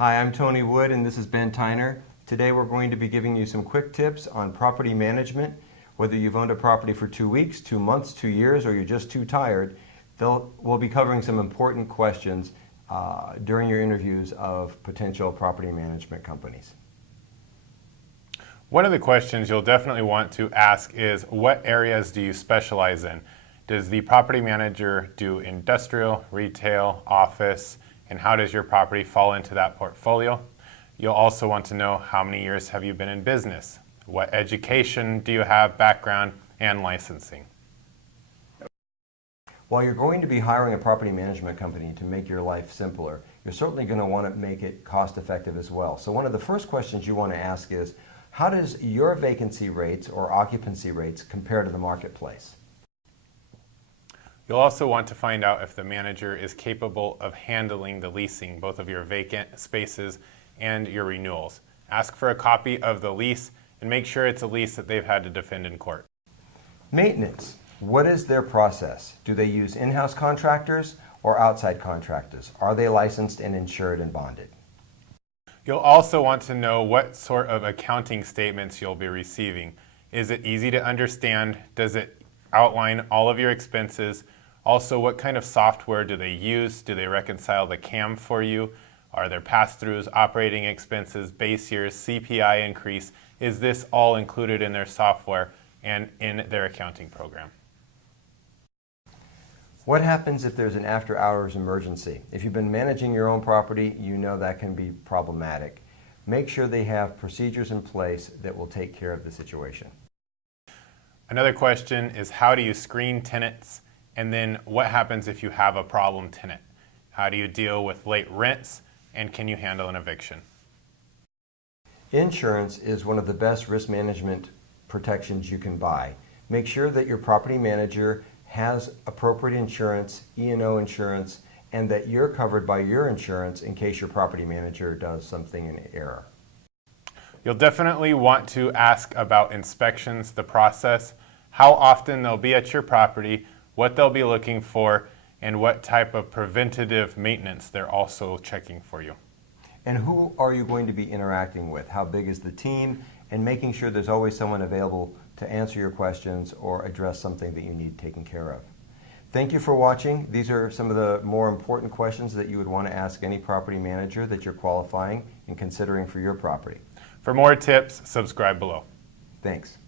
Hi, I'm Tony Wood and this is Ben Tyner. Today we're going to be giving you some quick tips on property management. Whether you've owned a property for 2 weeks, 2 months, 2 years, or you're just too tired, we'll be covering some important questions during your interviews of potential property management companies. One of the questions you'll definitely want to ask is, what areas do you specialize in? Does the property manager do industrial, retail, office, and how does your property fall into that portfolio? You'll also want to know, how many years have you been in business? What education do you have, background, and licensing? While you're going to be hiring a property management company to make your life simpler, you're certainly going to want to make it cost effective as well. So one of the first questions you want to ask is, how does your vacancy rates or occupancy rates compare to the marketplace? You'll also want to find out if the manager is capable of handling the leasing, both of your vacant spaces and your renewals. Ask for a copy of the lease and make sure it's a lease that they've had to defend in court. Maintenance. What is their process? Do they use in-house contractors or outside contractors? Are they licensed and insured and bonded? You'll also want to know what sort of accounting statements you'll be receiving. Is it easy to understand? Does it outline all of your expenses? Also, what kind of software do they use? Do they reconcile the CAM for you? Are there pass-throughs, operating expenses, base years, CPI increase? Is this all included in their software and in their accounting program? What happens if there's an after-hours emergency? If you've been managing your own property, you know that can be problematic. Make sure they have procedures in place that will take care of the situation. Another question is, how do you screen tenants? And then what happens if you have a problem tenant? How do you deal with late rents? And can you handle an eviction? Insurance is one of the best risk management protections you can buy. Make sure that your property manager has appropriate insurance, E&O insurance, and that you're covered by your insurance in case your property manager does something in error. You'll definitely want to ask about inspections, the process, how often they'll be at your property, what they'll be looking for, and what type of preventative maintenance they're also checking for you. And who are you going to be interacting with? How big is the team? And making sure there's always someone available to answer your questions or address something that you need taken care of. Thank you for watching. These are some of the more important questions that you would want to ask any property manager that you're qualifying and considering for your property. For more tips, subscribe below. Thanks.